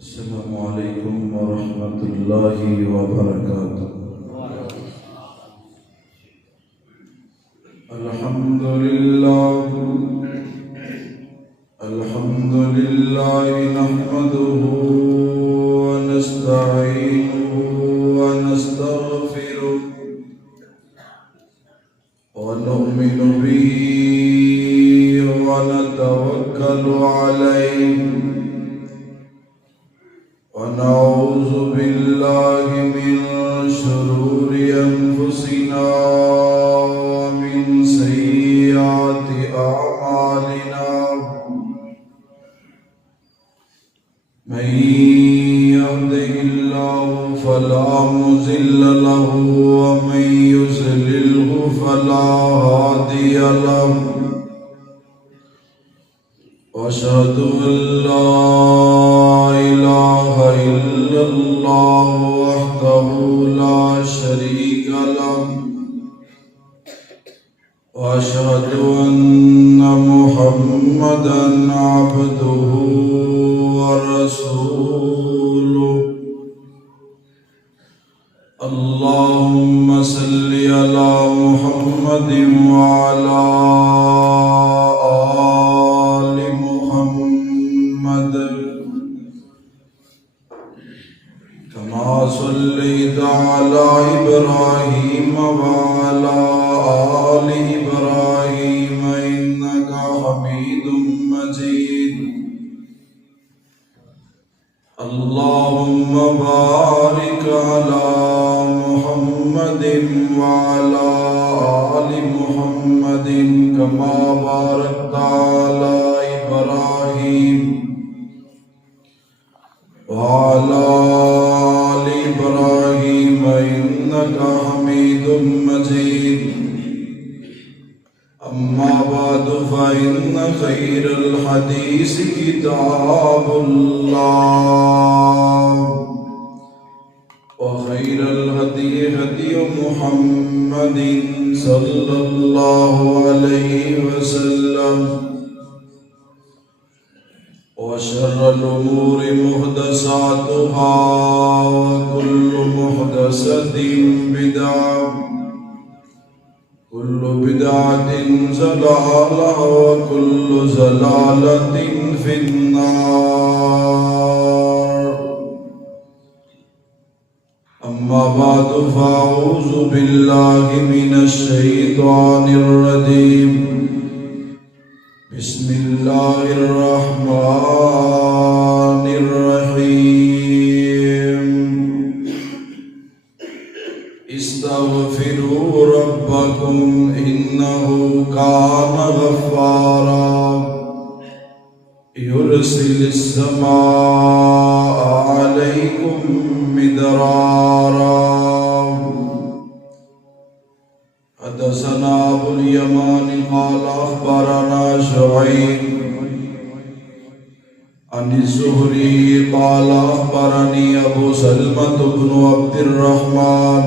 السلام علیکم ورحمۃ اللہ وبرکاتہ۔ الحمد للہ نحمده ونستعینه ونستغفره ونؤمن به ونتوکل علیہ ونعوذ باللہ من شرور انفسنا ومن سیئات اعمالنا من يهده الله فلا مضل له ومن يضلل فلا هادي له وأشهد أن لا إله إلا الله وحده لا شريك له وأشهد أن محمدا عبده ورسوله اللهم صل على محمد وعلى كما صليت على إبراهيم وعلى آل إبراهيم إنك حميد مجيد اللهم بارك على محمد وعلى آل محمد كما باركت على إبراهيم وعلى آل إبراهيم إنك حميد مجيد أما بعد فإن خير الحديث كتاب الله وخير الهدي هدي محمد صلى الله عليه وسلم وشر الأمور محدثاتها وكل محدثة بدعة كل بدعة ضلالة وكل ضلالة في النار أما بعد فأعوذ بالله من الشيطان الرجيم بسم الله الرحمن الرحيم استغفروا ربكم إنه كان غفارا يرسل السماء عليكم مدرارا حدثنا أبو اليمان قال أخبرنا شعيب عن الزهري قال أخبرني أبو سلمة بن عبد الرحمن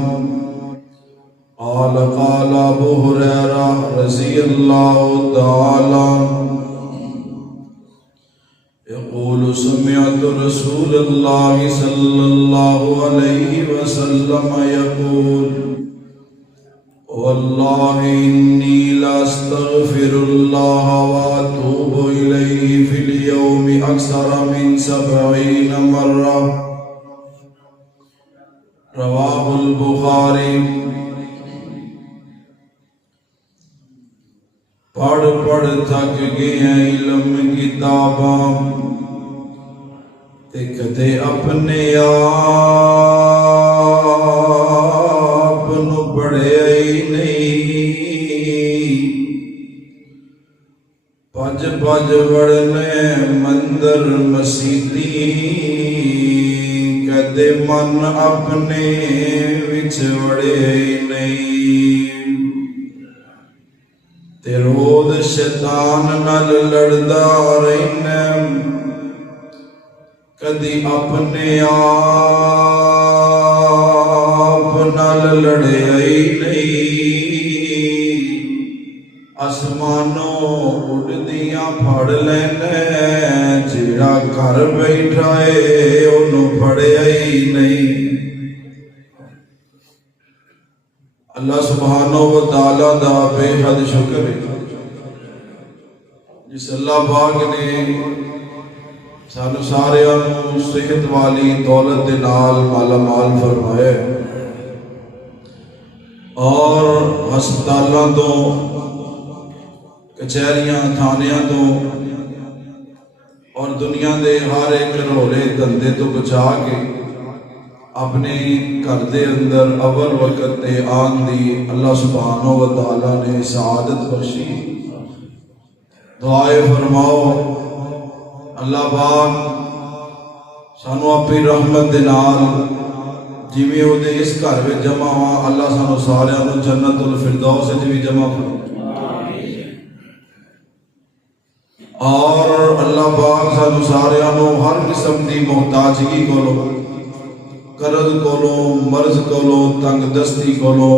قال قال أبو هريرة رضي الله تعالى يقول سمعت رسول الله صلى الله عليه وسلم يقول والله إني لأستغفر الله وأتوب إليه في اليوم أكثر من 70 مرة رواه البخاري۔ پڑھ پڑھ تھک گئے ہیں علم کتاباں تے کدے اپنے آپ نو پڑھیا ہی نہیں، پج پج وڑنے مندر مسیتی کدے من اپنے وچ وڑے ہی نہیں، تے روز شیطان نال لڑدا رہنا کدی اپنے آپ نال لڑے ہی نہیں، آسمانوں اڑدیاں پھڑ لینے جیڑا گھر بیٹھا ہے پڑھیا ہی نہیں۔ اللہ سبحانہ و تعالیٰ دا بے حد شکر ہے جس اللہ پاک نے سانو سارے صحت والی دولت دے نال مالا مال فرمایا اور ہسپتالاں تو کچہریاں تھانیاں تو اور دنیا دے ہر ایک رولے دندے تو بچا کے اپنے گھر دے اندر اول وقت تے آن دی اللہ سبحانہ و تعالیٰ نے سعادت بخشی۔ دعائے فرماؤ اللہ پاک سانو اپنی رحمت دے نال جویں او دے اس گھر وچ جمع ہوا اللہ سانو سارے نوں جنت الفردوس وچ بھی جمع کرو، اور اللہ پاک سانو سارے ہر قسم دی محتاجگی کولو، قرض کولو، مرض کولو، تنگ دستی کولو،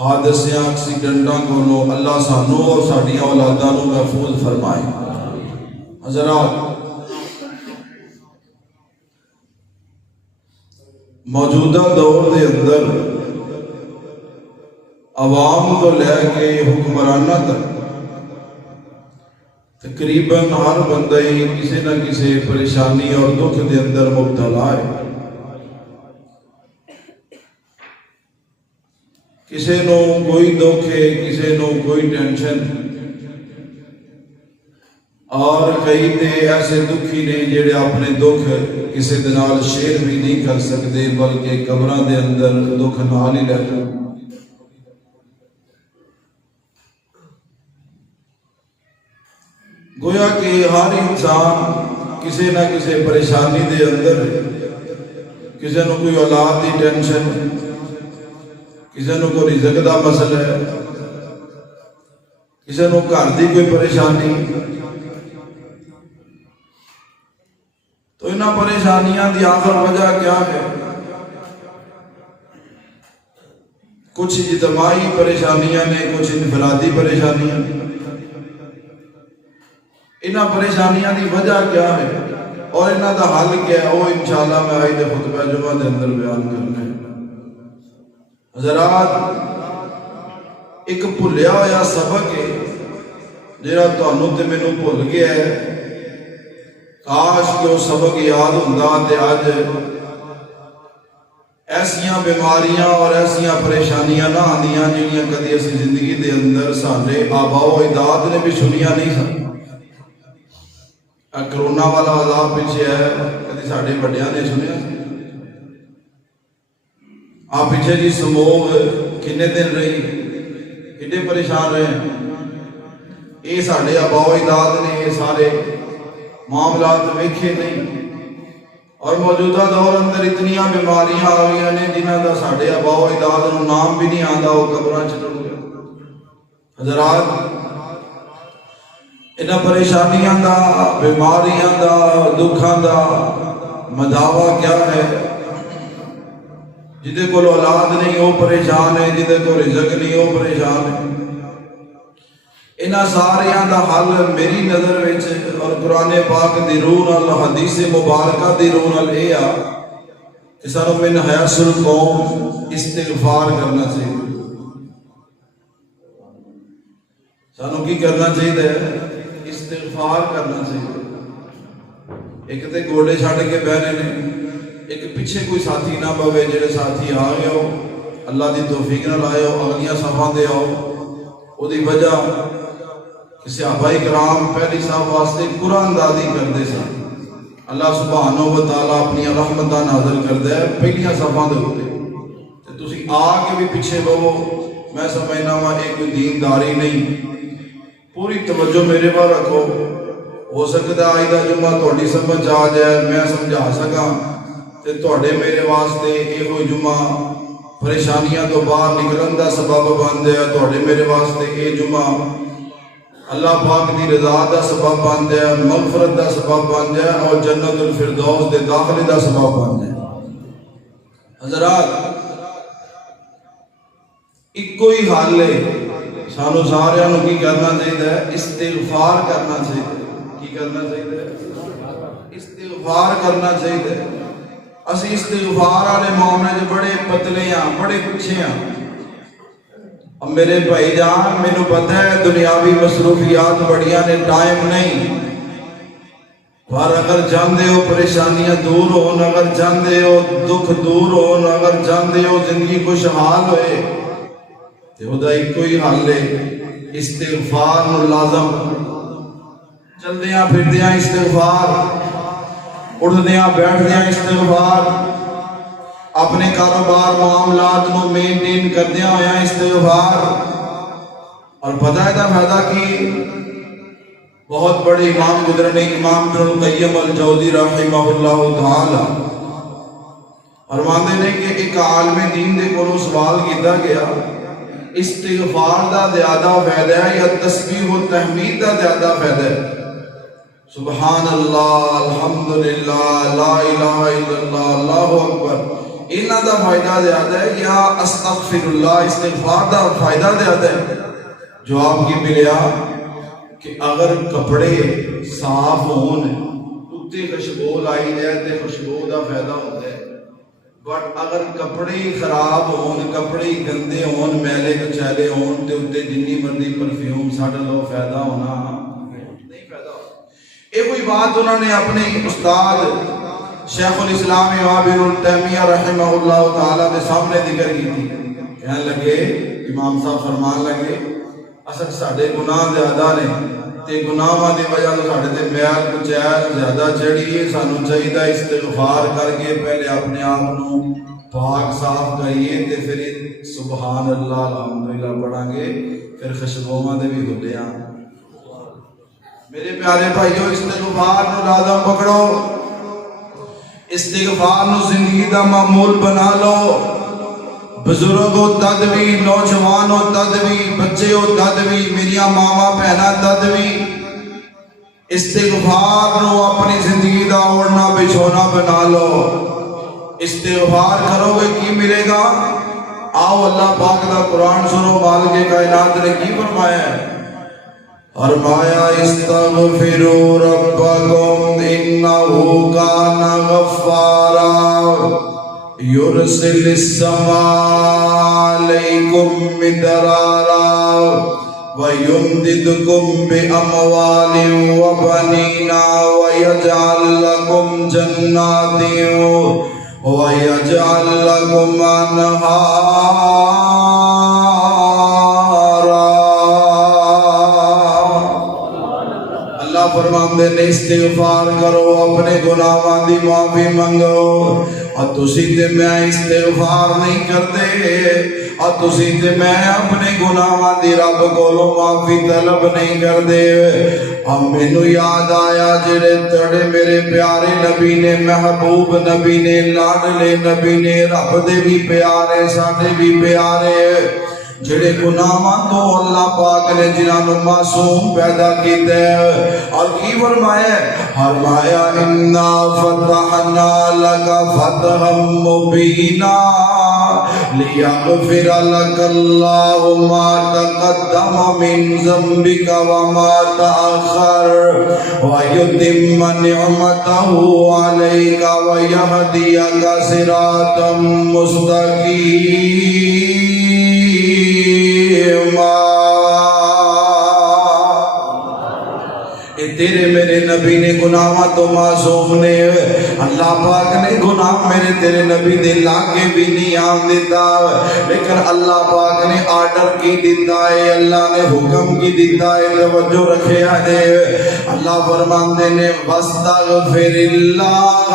حادثیاں ایکسیڈنٹاں کولو اللہ سانو اور ساڈیاں اولاداں نوں محفوظ فرمائے۔ حضرات، موجودہ دور دے اندر عوام تو لے کے حکمرانہ تک تقریباً ہر بندہ ہی کسی نہ کسی پریشانی اور دکھ دے اندر مبتلا ہے۔ کسی نو کوئی دکھ ہے، کسی نو کوئی ٹینشن، اور کئی تے ایسے دکھی نے جڑے اپنے دکھ کسی دے نال شیئر بھی نہیں کر سکتے بلکہ قبراں دے اندر دکھ نال ہی رہ جاندے۔ گویا کہ ہر انسان کسی نہ کسی پریشانی دے اندر ہے، کسی نو کوئی اولاد دی ٹینشن، کسی نو کوئی رزق دا مسئلہ ہے، کسی نو گھر دی کوئی پریشانی۔ تو انہاں پریشانیاں دی آخر وجہ کیا ہے؟ کچھ اجتماعی پریشانیاں نے، کچھ انفرادی پریشانیاں۔ انہاں پریشانیاں دی وجہ کیا ہے اور انہاں دا حل کیا ہے، وہ انشاءاللہ میں آئی دے خطبہ جمعہ دے اندر بیان کرنا ہے۔ حضرات، ایک بھلیا ہویا سبق ہے جڑا تانوں تے مینوں بھل گیا ہے، کاش کہ وہ سبق یاد ہوندا تے اج ایسیاں بیماریاں اور ایسیاں پریشانیاں نہ آندیاں جڑیاں کدی اسی زندگی دے اندر سارے آباء و اجداد نے بھی سنیاں نہیں سن۔ کرونا والا عذاب پیچھے ہے، کدی ساڈے وڈیاں نے سنیا؟ آپ پیچھے جی سموگ کنے دن رہی، کنے پریشان رہے، یہ ساڈے آباء و اجداد نے یہ سارے معاملات ویکھے نہیں، اور موجودہ دور اندر اتنیاں بیماریاں آ گئی نے جنہاں دا ساڈے آباء و اجداد نوں نام بھی نہیں آندا، وہ قبراں چ ٹر گئے۔ حضرات، انہاں پریشانیاں دا، بیماریاں دا، دکھاں دا مداوا کیا ہے؟ جدے کو اولاد نہیں وہ پریشان ہے، جدے کو رزق نہیں وہ پریشان ہے۔ انہاں ساریاں دا حل میری نظر وچ اور قرآن پاک دی روح نال، حدیث مبارکہ دی روح نال اے آ کہ سانوں من حیث القوم استغفار کرنا چاہیے۔ سانوں کی کرنا چاہیے؟ استغفار کرنا چاہیے۔ ایک تے گوڑے چھڑ کے بہنے نے، ایک پیچھے کوئی ساتھی نہ بوے، جڑے ساتھی آ گئے ہو اللہ دی توفیق نہ لائے ہو اگلیاں صفحاں دے آؤ، او دی وجہ کہ صحابہ کرام پہلی صاحب واسطے قرآن دادی کردے سن۔ اللہ سبحانہ و تعالیٰ اپنی رحمتاں نازل کردے پہلیاں صفحاں دے ہوتے، تے تسی آ کے بھی پیچھے بہو، میں سمجھنا وا یہ کوئی دینداری نہیں۔ پوری توجہ میرے پر رکھو، ہو سکتا ہے آئندہ جمعہ تھوڑی سمجھ آ جائے، میں سمجھا سکاں تے تھوڑے میرے واسطے یہ کوئی جمعہ پریشانیاں تو باہر نکلن دا سبب بن جائے، تھوڑے میرے واسطے یہ جمعہ اللہ پاک دی رضا دا سبب بن جائے، مغفرت دا سبب بن جائے اور جنت الفردوس دے داخلے دا سبب بن جائے۔ حضرات، ایک کوئی حال ہے، سانو سارے نوں کی کرنا چاہیے؟ استغفار کرنا چاہیے۔ کی کرنا چاہیے؟ استغفار کرنا چاہیے۔ اسی استغفار والے معاملے چ بڑے پتلے ہاں، بڑے پیچھے ہاں۔ اب میرے بھائی جان، مینوں پتہ ہے دنیاوی مصروفیات بڑیاں نے، ٹائم نہیں، پر اگر چاہتے ہو پریشانیاں دور ہون، اگر چاہتے ہو دکھ دور ہون، اگر چاہتے ہو زندگی خوشحال ہوئے، تو وہ ایک ہی حل ہے، استغفار نو لازم چلدیاں پھردیاں استغفار، اٹھدیاں بیٹھدیاں استغفار، اپنے کاروبار معاملات نو مینٹین کردیاں ہویا استغفار۔ اور پتہ ہے دا فائدہ کی؟ بہت بڑے امام گزرے نے، امام ابن القیم الجوزی رحمہ اللہ تعالی، فرماندے نے کہ ایک عالم دین دے کولوں سوال کیتا گیا، استغفار دا زیادہ فائدہ ہے یا تسبیح و تحمید دا زیادہ فائدہ ہے؟ سبحان اللہ، الحمدللہ، لا الہ الا اللہ، اللہ اکبر، انہاں دا فائدہ زیادہ ہے یا استغفر اللہ، استغفار دا فائدہ زیادہ ہے؟ جواب کی ملیا کہ اگر کپڑے صاف ہون، اتے خوشبو لائی جائے تے خوشبو دا فائدہ ہوتا ہے، بٹ اگر کپڑے خراب ہون، کپڑے گندے ہون، میلے کچیلے ہون تے اتے جنی مرضی پرفیوم ساڑھ لو، فائدہ ہونا نہیں فائدہ ہونا۔ ایک کوئی بات انہوں نے اپنے استاد شیخ الاسلام ابن تیمیہ رحمہ اللہ تعالیٰ کے سامنے ذکر کی تھی۔ کہنے لگے، امام صاحب فرمان لگے، اصل ساڑھے گناہ زیادہ نے تے گناہ دی وجہ تو ساڑھے تے میل کچیل زیادہ چڑھیے، سانو چاہیدہ استغفار کر کے پہلے اپنے آپ نو پاک صاف کریے تے پھر سبحان اللہ الحمدللہ پڑھا گے، پھر خشبومہ دے بھی گھلے آن۔ میرے پیارے بھائیو، استغفار نو لازم پکڑو، استغفار نو زندگی دا معمول بنا لو، بزرگو تدوی، نوجوانو تدوی، بچے ہو تدوی، میریاں ماما پہنا تدوی، استغفار نو اپنی زندگی دا اوڑنا بچھونا بنا لو۔ استغفار کرو گے کی ملے گا؟ آؤ اللہ پاک دا قرآن سنو، مالک کائنات نے کی فرمایا ہے؟ فرمایا استغفروا ربکم انہو کان غفارا یرسل السماء علیکم مدرارا وَيُمْدِدْكُمْ بِأَمْوَالٍ وَبَنِينَ وَيَجْعَلْ لَكُمْ جَنَّاتٍ وَيَجْعَلْ لَكُمْ أَنْهَارًا۔ اللہ فرماندے نے استغفار کرو، اپنے گناہاں دی معافی منگو، اور تسی تے میں استغفار نہیں کرتے، اور تسی تے میں اپنے گناہاں دی رب کولوں معافی طلب نہیں کردے۔ اور مینوں یاد آیا جڑے تڑے میرے پیارے نبی نے، محبوب نبی نے، لاڈلے نبی نے، رب دے بھی پیارے، ساڈے بھی پیارے، جڑے گناہاں تو اللہ پاک نے جنہاں معصوم پیدا کیتے ہیں، اور کی فرمایا؟ فرمایا انا فتحنا لک فتحا مبینا لیغفر لک اللہ ما تقدم من ذنبک وما تأخر ویتم نعمتہ علیک ویہدیک صراطا مستقیما۔ تیرے میرے نبی نے گناہاں تو معصوم نے، اللہ پاک نے گناہ میرے تیرے نبی دے لاگے بھی نہیں آن دیتا، لیکن اللہ پاک نے آرڈر کی دیتا ہے، اللہ نے حکم کی دیتا ہے، توجہ رکھے آدھے۔ اللہ فرماندے نے وَاسْتَغْفِرِ اللَّهَ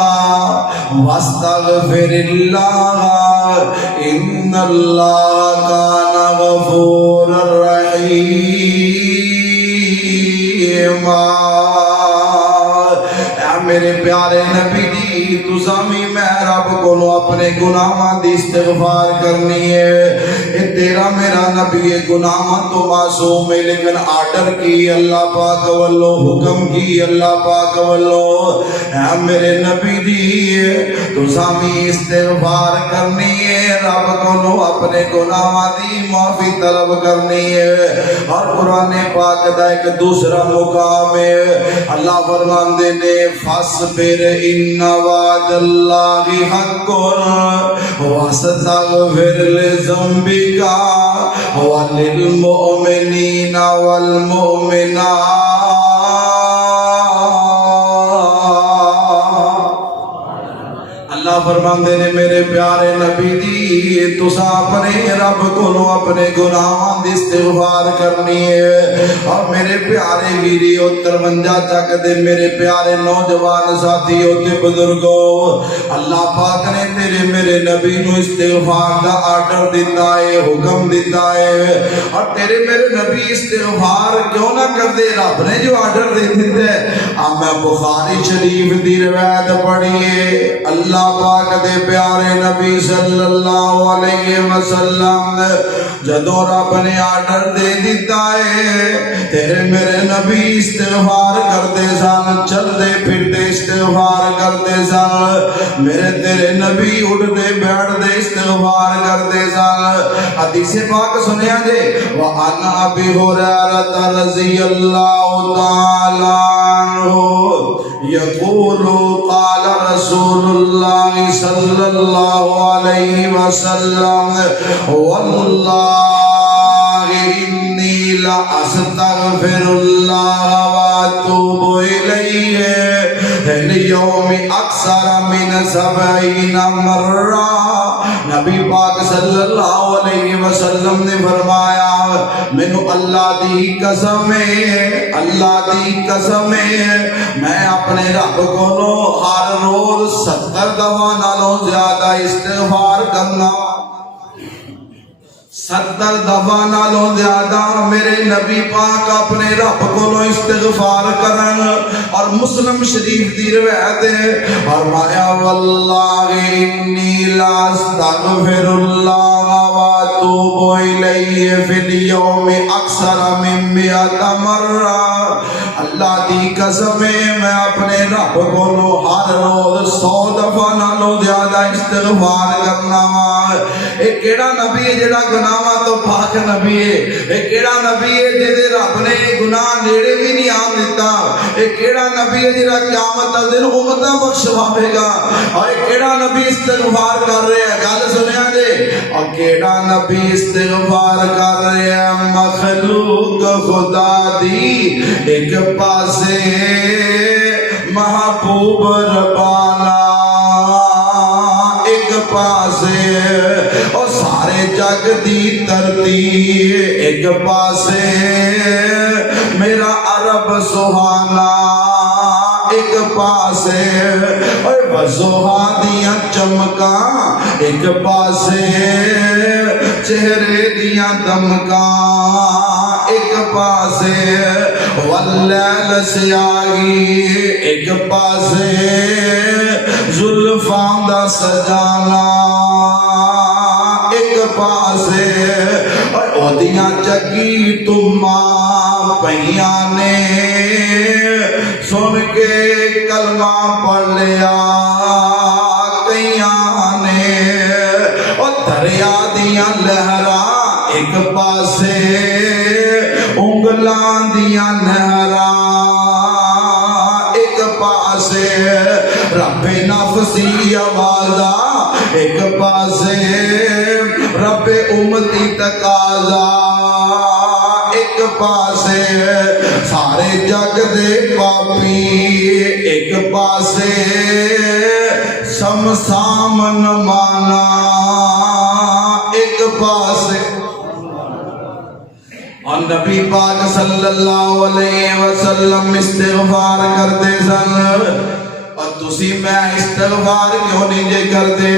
وَاسْتَغْفِرِ اللَّهَ إِنَّ اللَّهَ كَانَ غَفُورًا رَحِيمًا۔ میرے پیارے نبی دی تسامی میں رب کو اپنے گناہاں دی استغفار کرنی ہے۔ یہ تیرا میرا نبی گناہاں تو معصوم ہے، لیکن آرڈر کی اللہ پاک واللو، حکم کی اللہ پاک واللو۔ اے میرے نبی دی تساں بھی استغفار کرنی ہے، رب کو اپنے گناہاں دی معافی طلب کرنی ہے۔ اور قرآن پاک دا ایک دوسرا مقام ہے، اللہ فرماندے نے فاصبر ان وعد اللہ حق واستغفر لذنبک وللمؤمنین والمؤمنات۔ اللہ فرماندے نے میرے پیارے نبی دی تساں اپنے رب کو اپنے گناہاں دی استغفار کرنی ہے۔ اور میرے پیارے ویریو 53 تک دے میرے پیارے نوجوان ساتھیوں تے بزرگوں، اللہ پاک نے تیرے میرے نبی نو استغفار دا آرڈر دیتا ہے، حکم دیتا ہے۔ اور تیرے میرے نبی استغفار کیوں نہ کر دے؟ رب نے جو آرڈر دے دیتا ہے۔ اب میں بخاری شریف دی روایت پڑھیے، اللہ پاک دے پیارے نبی صلی اللہ علیہ وسلم جدوں رب نے آرڈر دے دیتا ہے، تیرے میرے نبی استغفار کرتے سن، چلتے پھرتے استغفار کرتے سن، میرے تیرے نبی اٹھتے بیٹھتے استغفار کرتے سن۔ حدیث پاک سنیا جے، وَعَنْ أَبِي هُرَيْرَةَ رَضِيَ اللَّهُ تَعَالَى عَنْهُ يَقُولُ قَالَ رَسُولُ اللَّهِ صَلَّى اللَّهُ عَلَيْهِ وَسَلَّمَ وَاللَّهِ إِنِّي لَأَسْتَغْفِرُ اللَّهَ وَأَتُوبُ إِلَيْهِ الْيَوْمِ أَكْثَرَ مِنْ 70 مرة۔ نبی پاک صلی اللہ علیہ وسلم نے فرمایا، مینو اللہ دی قسم ہے، اللہ دی قسم ہے، میں اپنے رب کو ہر روز 70 دفعہ نالوں زیادہ استغفار کرنا، 70 دفعہ نالوں زیادہ میرے نبی پاک اپنے رب کو استغفار کرن۔ اور مسلم شریف دی روایت ہے، فرمایا واللہ انی لا استغفر اللہ واتوب الیہ فی اليوم اکثر من 100 مرہ۔ اللہ دی قسم ہے، میں اپنے رب کو ہر روز 100 دفعہ نالوں زیادہ استغفار کرنا وا۔ اے کیڑا نبی ہے جڑا گناہاں تو پاک نبی ہے؟ اے کیڑا نبی ہے جے رب نے گناہ نیڑے بھی نہیں آن دیتا؟ اے کیڑا نبی ہے جڑا قیامت دا دن امتاں بخشواوے گا؟ اور کیڑا نبی استغفار کر رہے ہیں؟ گل سنیا جے، اور کیڑا نبی استغفار کر رہے ہیں؟ مخلوق خدا دی ایک پاسے محبوب ربانا ایک پاسے، اور سارے جگ دی ترتیب ایک پاسے، میرا عرب سہانا ایک پاسے، اور وضحا دیاں چمکاں ایک پاسے، چہرے دیاں دمکاں ایک پاسے، واللیل سیاہی ایک پاسے، زلفاں دا سجانا ایک پاسے، اور اودیاں چکی تماں پہیاں نے سن کے کلمہ پڑھ لیا کئیاں نے، اور دریا دیاں لہراں ایک پاسے، انگلاں دیاں نہراں ایک پاسے، رب نفسی آوازا ایک پاسے، رب امتی تقاضا ایک پاسے، سارے جگ دے پاپی ایک پاسے، سمسامن مانا ایک پاسے۔ اور نبی پاک صلی اللہ علیہ وسلم استغفار کرتے سن۔ اور تسی میں استغفار کیوں نہیں جے کرتے؟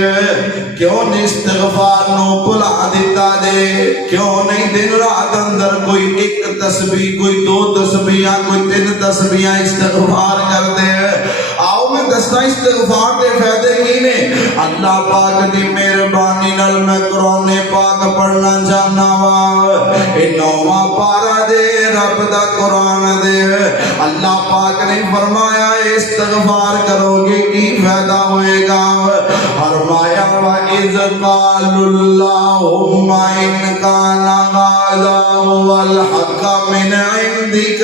کیوں نہیں استغفار نو بھلا دیتا جے؟ کیوں نہیں دن رات اندر کوئی ایک تسبیح، کوئی 2 تسبیحاں، کوئی 3 تسبیحاں استغفار کرتے ہیں؟ آؤ میں دستا استغفار دے فائدے کی نے اللہ پاک دی مہربانی نال میں قرآن پاک پڑھنا چاہنا وا اے نواں پارا دے رب دا قرآن دے اللہ پاک نے فرمایا استغفار کرو گے کی فائدہ ہوئے گا فرمایا وَإِذْ قَالُوا اللَّهُمَّ إِنْ كَانَ هَذَا هُوَ الْحَقَّ مِنْ عِنْدِكَ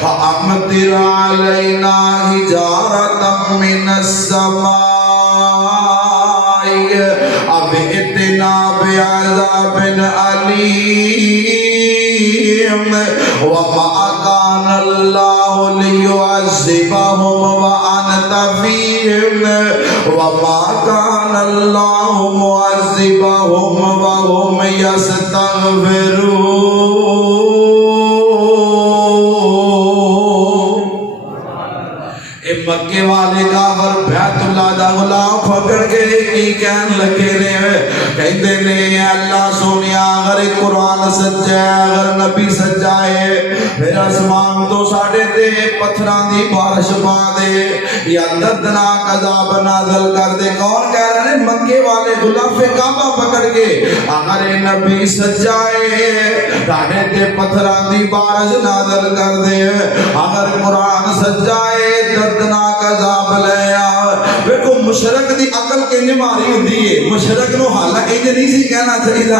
فَأَمْطِرْ عَلَيْنَا حِجَارَةً مِنَ السَّمَاءِ أَوْ ائْتِنَا بِعَذَابٍ أَلِيمٍ وَمَا كَانَ اللَّهُ لِيُعَذِّبَهُمْ وَأَنْتَ فِيهِمْ وَمَا كَانَ اللَّهُ مُعَذِّبَهُمْ وَهُمْ يَسْتَغْفِرُونَ مکے والے کافر بیت اللہ دا غلام پکڑ کے کی کہن لگے نے کہندے نے اللہ سونیا اگر قرآن سچا ہے اگر نبی سچا ہے پھر آسمان تو ساڈے تے پتھراں دی بارش پا دے یا دردناک عذاب نازل کر دے کون کہہ رہے ہیں مکے والے غلاف کعبہ پکڑ کے اگر نبی سچا ہے ساڈے تے پتھراں دی بارش نازل کر دے اگر قرآن سچا ہے دردناک عذاب لے آ دیکھو مشرک دی عقل کنج ماری ہوندی ہے مشرک نو حالا انج نہیں سی کہنا چاہیدا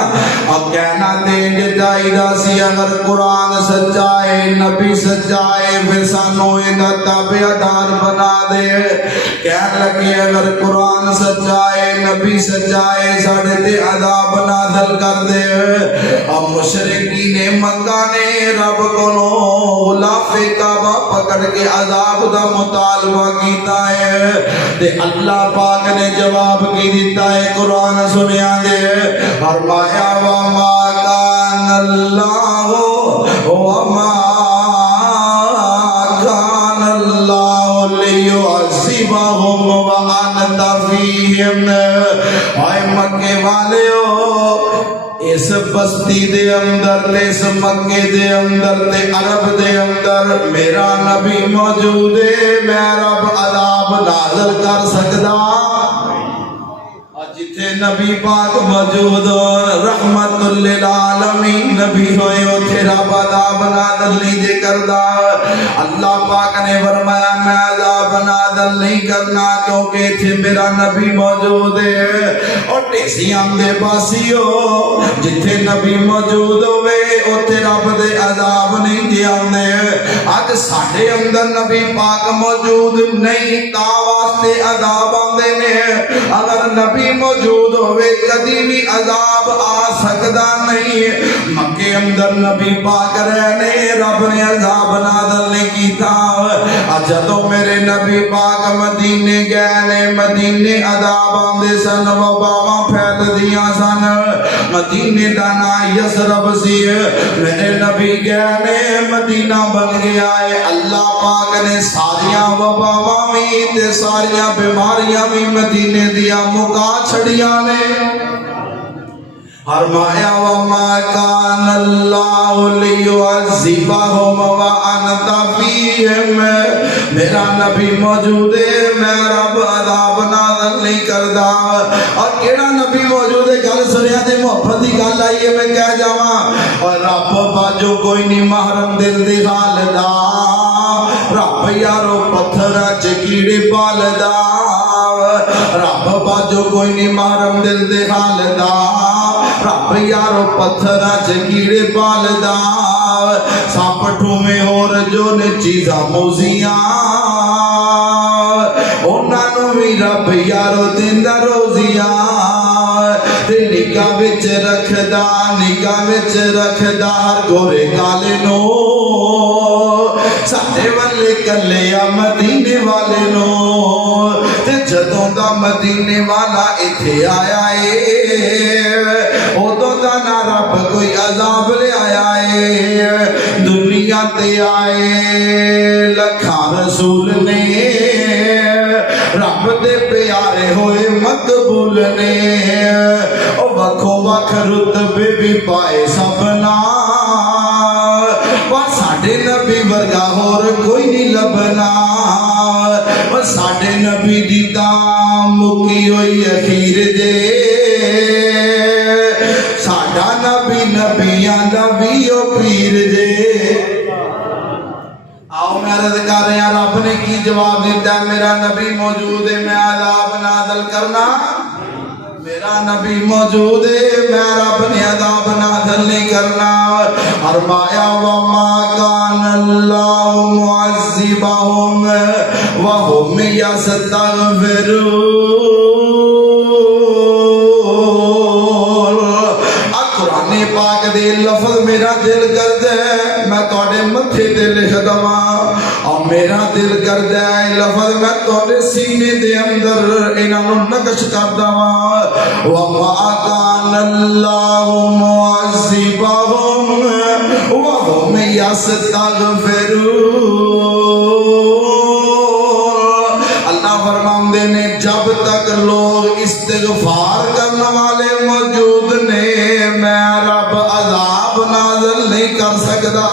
اب کہنا دینج چاہیدا سی اگر قرآن سچا ہے نبی سچا ہے پھر سانو ایندا تابعدار بنا دے کہن لگے اگر قرآن سچا ہے نبی سچا ہے ساڈے تے عذاب نازل کر دے اب مشرکین مکہ نے رب کولوں غلاف کعبہ پکڑ کے عذاب دا مطالبہ کیتا ہے تے اللہ پاک نے جواب کی دیتا ہے قرآن سنیا دے فرمایا وما کان اللہ وما کان اللہ لیعذبہم وانت فیہم اے مکے والیو اس بستی دے اندر تے اس مکے دے اندر تے عرب دے اندر میرا نبی موجود ہے میں رب عذاب نازل کر سکدا جتھے نبی پاک موجود رحمت للعالمین نبی ہوئے اتھے رب عذاب نازل نہیں دے کردا اللہ پاک نے فرمایا میں عذاب نازل نہیں کرنا کیونکہ اتھے میرا نبی موجود ہے اور ٹیسیاں دے پاسیو جتھے نبی موجود ہوئے اتھے رب دے عذاب نہیں دے آنے آج ساڑھے اندر نبی پاک موجود نہیں تا واسطے عذاب آندے نے اگر نبی موجود ہوئے کدی بھی عذاب آ سکتا نہیں مکے اندر نبی پاک رہنے رب نے عذاب نازل نہیں کیتا جدو میرے نبی پاک مدینے گئے نے مدینے عذاب آندے سن وباواں پھیل دیاں سن مدینے دا نام یثرب سی میرے نبی گئے نے مدینہ بن گیا ہے اللہ پاک نے ساریاں وباواں بھی تے ساریاں بیماریاں بھی مدینے دیا مکا چھڑیاں نے فرمایا وما کان اللہ لیعذبہم وانت فیہم میرا نبی موجود ہے میں رب عذاب نازل نہیں کردا اور کیڑا نبی موجود ہے گل سنیا تے محبت دی گل آئی ہے میں کہہ جاواں اور رب باجو کوئی نہیں محرم دل دی حال دا رب یارو پتھر چ کیڑے پالدا رب باجو کوئی نہیں محرم دل دے حال دا رب یارو پتھر چ کیڑے پالدا سپ ٹھومے اور جو نے چیزاں موزیاں انہاں نو وی رب یارو دیندا روزیاں تے نگاہ وچ رکھدا ہر گورے کالے نو ساڈے والے کلے آ مدینے والے نو تے جدوں دا مدینے والا ایتھے آیا اے اودوں دا نہ رب کوئی عذاب لے آیا اے دنیا تے آئے لکھاں رسول نے رب دے پیارے ہوئے مقبول نے او وکھو وکھ رتبے بھی پائے سبنا پر ساڈے نبی ورگا ہور کوئی نہیں لبنا ساڈے نبی دی تاں مکی ہوئی اخیر دے ساڈا نبی نبیاں دا بھی او پیر دے آؤ میں عرض کر رہے ہیں رب نے کی جواب دیتا ہے میرا نبی موجود ہے میں عذاب نازل کرنا میرا نبی موجود ہے میں رب نے عذاب نازل نہیں کرنا فرمایا وما کان اللہ معذبہم وہم یستغفرون قرآن پاک دے لفظ میرا دل کرتا ہے میں توڑے متھے دے لکھ دواں اور میرا دل کرتا ہے لفظ میں توڑے سینے دے اندر انہوں نقش کر دواں وَمَا كَانَ اللَّهُ مُعَذِّبَهُمْ وَهُمْ يَسْتَغْفِرُونَ اللہ فرماندے نے جب تک لوگ استغفار کرنے والے موجود نے میں رب عذاب نازل نہیں کر سکتا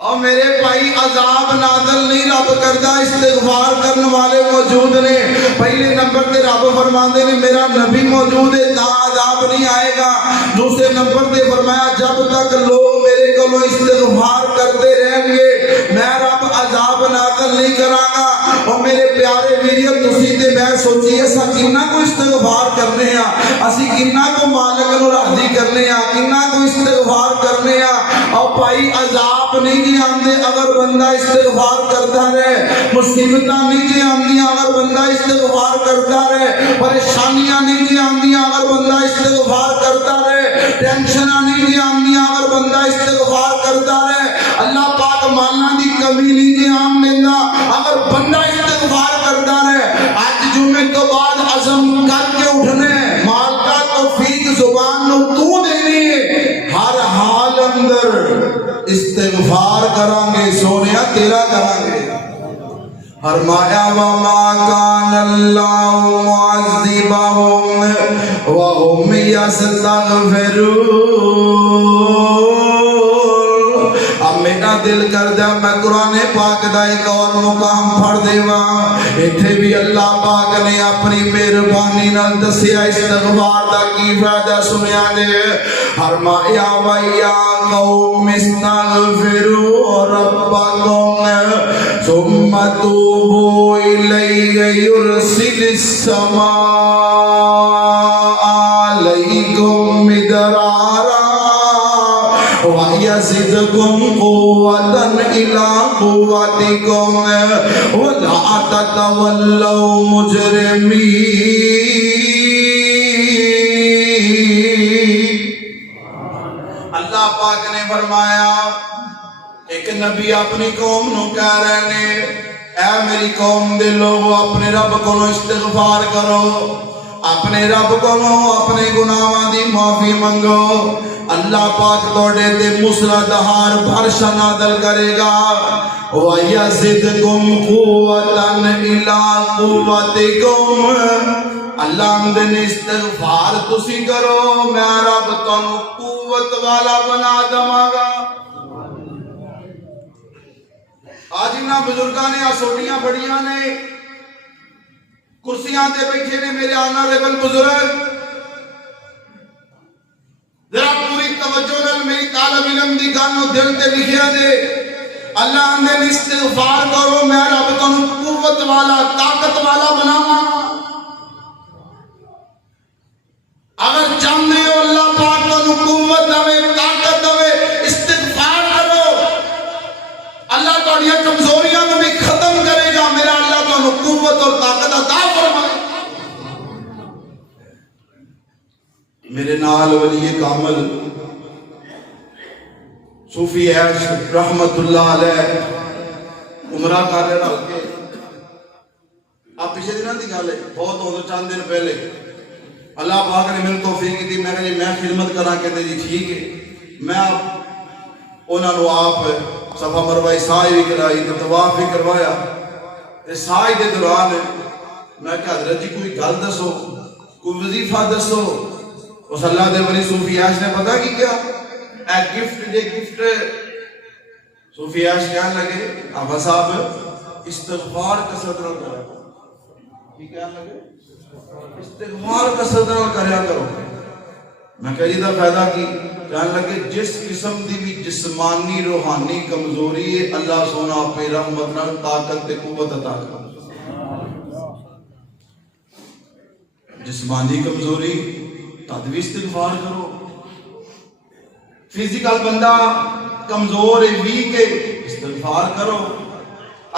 اور میرے بھائی عذاب نازل نہیں رب کردا استغفار کرنے والے موجود نے پہلے نمبر تے رب فرماندے نے میرا نبی موجود ہے تا عذاب نہیں آئے گا دوسرے نمبر تے فرمایا جب تک لوگ میرے کولوں استغفار کرتے رہیں گے میں رب عذاب نازل نہیں کراں گا اور میرے پیارے ویریو تسی تے میں سوچی اسا کنا کو استغفار کرنے ہاں اسی کنا کو مالک نو راضی کرنے ہاں کنا کو استغفار کرنے ہاں اور بھائی عذاب نہیں جی آندے اگر بندہ استغفار کرتا رہے مصیبتاں نہیں جی آندی اگر بندہ استغفار کرتا رہے پریشانیاں نہیں جی آندی اگر بندہ استغفار کرتا رہے ٹینشناں نہیں جی آندی اگر بندہ استغفار کرتا رہے اللہ پاک مالاں دی کمی نہیں جی آن لیندا اگر بندہ استغفار کرتا رہے آج جمعے تو بعد عزم کر کے اٹھنے مال کا توفیق زبان نو تو دینی ہر حال اندر استغفار کرانگے سونیا تیرا کرانگے فرمایا وما کان اللہ معذبہم وہم یستغفرون اب میرا دل کردہ میں قرآن پاک دا ایک اور مقام پڑھ دیواں ایتھے بھی اللہ پاک نے اپنی مہربانی نال دسیا استغفار دا کی فائدہ سنیا دے فرمایا وَيَا قَوْمِ اسْتَغْفِرُوا رَبَّكُمْ ثُمَّ تُوبُوا إِلَيْهِ يُرْسِلِ السَّمَاءَ عَلَيْكُمْ مِدْرَارًا وَيَزِدْكُمْ قُوَّةً إِلَىٰ قُوَّتِكُمْ وَلَا تَتَوَلَّوْا مُجْرِمِينَ اللہ پاک نے فرمایا ایک نبی اپنی قوم نو کہہ رہے نے اے میری قوم دے لوگو اپنے رب کو استغفار کرو اپنے رب کو اپنے گناہاں دی معافی منگو اللہ پاک توڑے تے مسلدہار بارش نازل کرے گا وَيَزِدْكُمْ قُوَّةً إِلَىٰ قُوَّتِكُمْ اللہ آمدن استغفار تسی کرو میں رب تنو قوت والا بنا دماں گا آج انہاں بزرگاں نے آسوٹیاں بڑیاں نے کرسیاں تے بیٹھے نے میرے آنا لیبل بزرگ ذرا پوری توجہ نال میری طالب علم دی گانو دل تے لکھیا دے اللہ آمدن استغفار کرو میں رب تنو قوت والا طاقت والا بناواں اگر چاہتے ہو اللہ پاک کو قوت دے طاقت دے استغفار کرو اللہ تہاڈی کمزوریاں کو بھی ختم کرے گا میرا اللہ کو قوت اور طاقت عطا فرمائے میرے نال ولی کامل صوفی عیش رحمت اللہ علیہ عمرہ کر رہے نال کے آپ پیچھے دنوں دی گل ہے بہت ہوتا چند دن پہلے اللہ پاک نے میرے توفیق کی تھی میں کہا جی میں خدمت کرا کے دے جی ٹھیک ہے میں انہوں نے آپ صفحہ مروائی سائی بھی کرائی تو طواف بھی کروایا سائی دے دوران میں کہا حضرت جی کوئی گل دسو کوئی وظیفہ دسو اس اللہ دے ولی صوفی عیش نے پتا کی کیا اے گفٹ دے گفٹ صوفی عیش کہنے لگے آبا صاحب استغفار کثرت نال کریا کرو. کی کہنے لگے؟ استغفار کثرت نال کریا کرو. میں کہہ دا فائدہ کی کہنے لگے جس قسم دی بھی جسمانی روحانی کمزوری ہے اللہ سونا اپنی رحمت نال طاقت تے قوت عطا کرے. جسمانی کمزوری تد بھی استغفار کرو. فزیکل بندہ کمزور ہے ویک ہے استغفار کرو.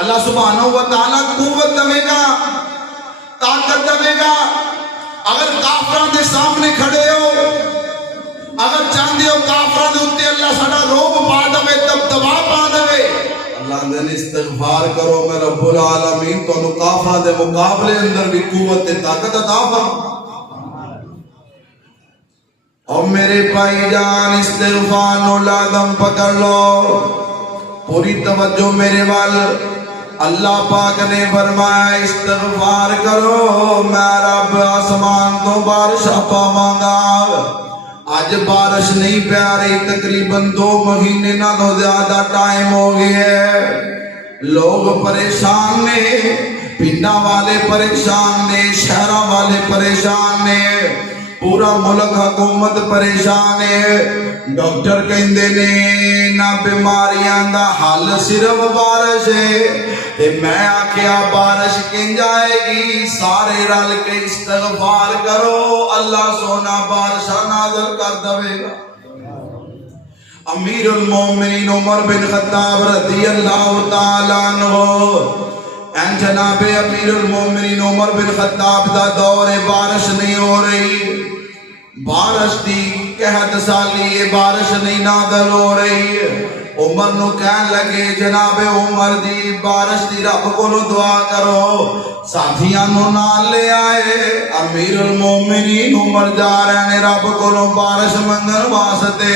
اللہ سبحانہ و تعالیٰ قوت دے گا طاقت دے گا. اگر کافراں دے سامنے کھڑے ہو اگر چاہتے ہو کافراں دے اوتے اللہ ساڈا روب پا دے دبدبا پا دے اللہ دے استغفار کرو میں رب العالمین تانوں کافراں دے مقابلے اندر بھی قوت تے طاقت عطا فرما. اور میرے بھائی جان استغفار نو لازم پکڑ لو. پوری توجہ میرے وال. اللہ پاک نے فرمایا استغفار کرو میں رب آسمان تو بارش پاواں گا. آج بارش نہیں پیا رہی تقریباً 2 مہینے نالوں زیادہ ٹائم ہو گیا ہے. لوگ پریشان نے پنڈاں والے پریشان نے شہراں والے پریشان نے پورا ملک حکومت پریشان ہے. ڈاکٹر کہندے نے نہ بیماریاں دا حل صرف بارش ہے. تے میں آکھیا بارش کن جائے گی سارے رل کے استغفار کرو اللہ سونا بارشاں نازل کر دے گا. امیر المومنین عمر بن خطاب رضی اللہ تعالی عنہ این جناب امیر المومنین عمر بن خطاب دا دور بارش نہیں ہو رہی. بارش دی قحط سالی بارش نہیں نازل ہو رہی. عمر نو کہن لگے جناب عمر دی بارش دی رب کو دعا کرو. ساتھیاں نو نال لے آئے. امیر المومنین عمر جا رہے ہیں رب کو بارش منگن واسطے.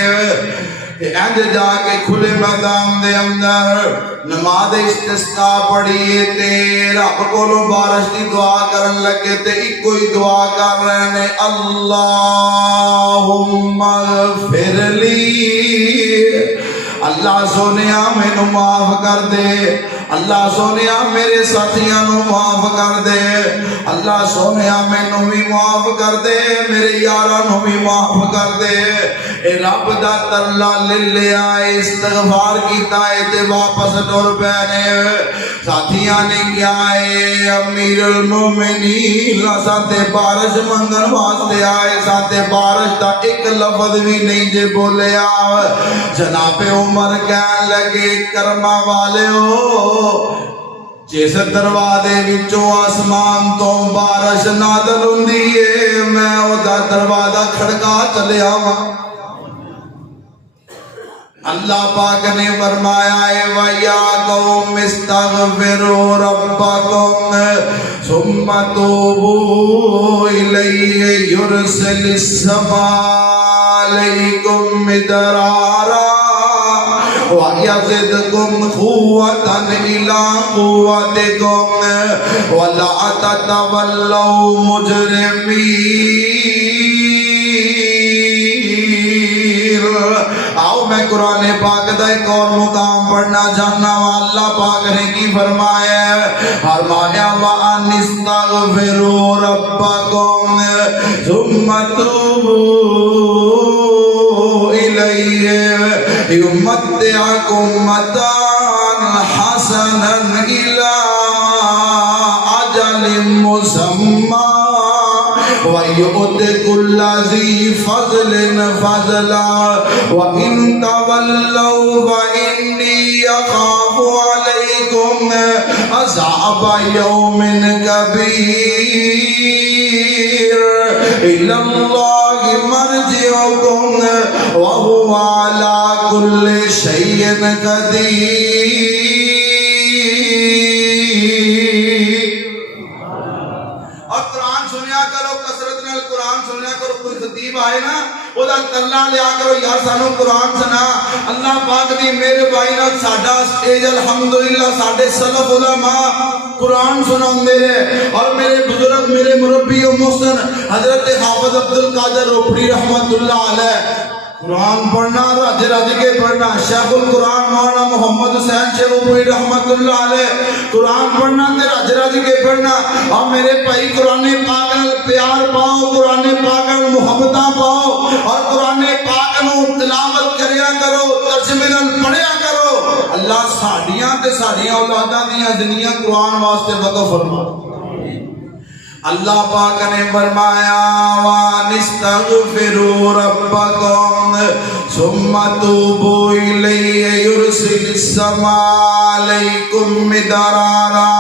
اینج جا کے کھلے میدان دے اندر نماز استسقاء پڑھیے تے رب کو بارش دی دعا کرن لگے تے ایک کوئی دعا کر رہے ہیں اللہم اغفر لی. اللہ سونیا میں نو معاف کر دے. اللہ سونیا میرے ساتھیاں نو معاف کر دے. اللہ سونیا میں نو بھی معاف کر دے میرے یاراں نو بھی معاف کر دے. اے رب دا ترلا لے آئے استغفار کیتا ہے تے واپس ٹر پے نے. ساتھیاں نے کیا ہے امیر المومنین ساتے بارش منگن واسطے آئے ساتے بارش دا ایک لفظ بھی نہیں جے بولیا. جناب عمر کہن لگے کرما والے ہو جس دروازے وچوں آسمان تو بارش نازل ہوندی ہے میں او دا دروازہ کھڑکا چلیا ہاں. اللہ پاک نے فرمایا ہے وَيَا قَوْمِ اسْتَغْفِرُوا رَبَّكُمْ ثُمَّ تُوبُوا إِلَيْهِ يُرْسِلِ السَّمَاءَ عَلَيْكُمْ مِدْرَارًا وَيَزِدْكُمْ قُوَّةً إِلَىٰ قُوَّتِكُمْ وَلَا تَتَوَلَّوْا مُجْرِمِينَ. آؤ میں قرآن پاک دا ایک اور مقام پڑھنا چاہنا ہوں. اللہ پاک نے کی فرمایا ہے فرمایا وَأَنِ اسْتَغْفِرُوا رَبَّكُمْ ثُمَّ تُوبُوا إِلَيْهِ يُمَتِّعْكُمْ مَتَاعًا حَسَنًا إِلَىٰ أَجَلٍ مُّسَمًّى وَيُؤْتِ كُلَّ ذِي فَضْلٍ فَضْلًا وَإِن تَوَلَّوْا فَإِنِّي أَخَافُ عَلَيْكُمْ عَذَابَ يَوْمٍ كَبِيرٍ. إِلَى اللَّهِ مَرْجِعُكُمْ وَهُوَ عَلَى كُلِّ شَيْءٍ قَدِيرٌ. آئے نا وہ دا ترلا لیا کرو یار سانو قرآن سنا. اللہ پاک دی میرے بھائی نال ساڈا سٹیج الحمدللہ ساڈے سلف علماء قرآن سناندے رہے. اور میرے بزرگ میرے مربی و محسن حضرت حافظ عبد القادر روپڑی رحمت اللہ علیہ قرآن پڑھنا رج رج کے پڑھنا. شیخ القرآن مولانا محمد حسین شیخوپوری رحمت اللہ علیہ قرآن پڑھنا تے رج رج کے پڑھنا. اور میرے بھائی قرآن پاک نال پیار پاؤ, قرآن پاک نال محبتاں پاؤ اور قرآن پاک نو تلاوت کریا کرو, ترجمے نال پڑھیا کرو. اللہ ساڈیاں تے ساڈیاں اولاداں دیاں زندگیاں قرآن واسطے وقف فرما. اللہ پاک نے فرمایا وَانِسْتَغْفِرُوا رَبَّكُمْ ثُمَّ تُوبُوا إِلَيْهِ يُرْسِلِ السَّمَاءَ عَلَيْكُمْ مِدْرَارًا.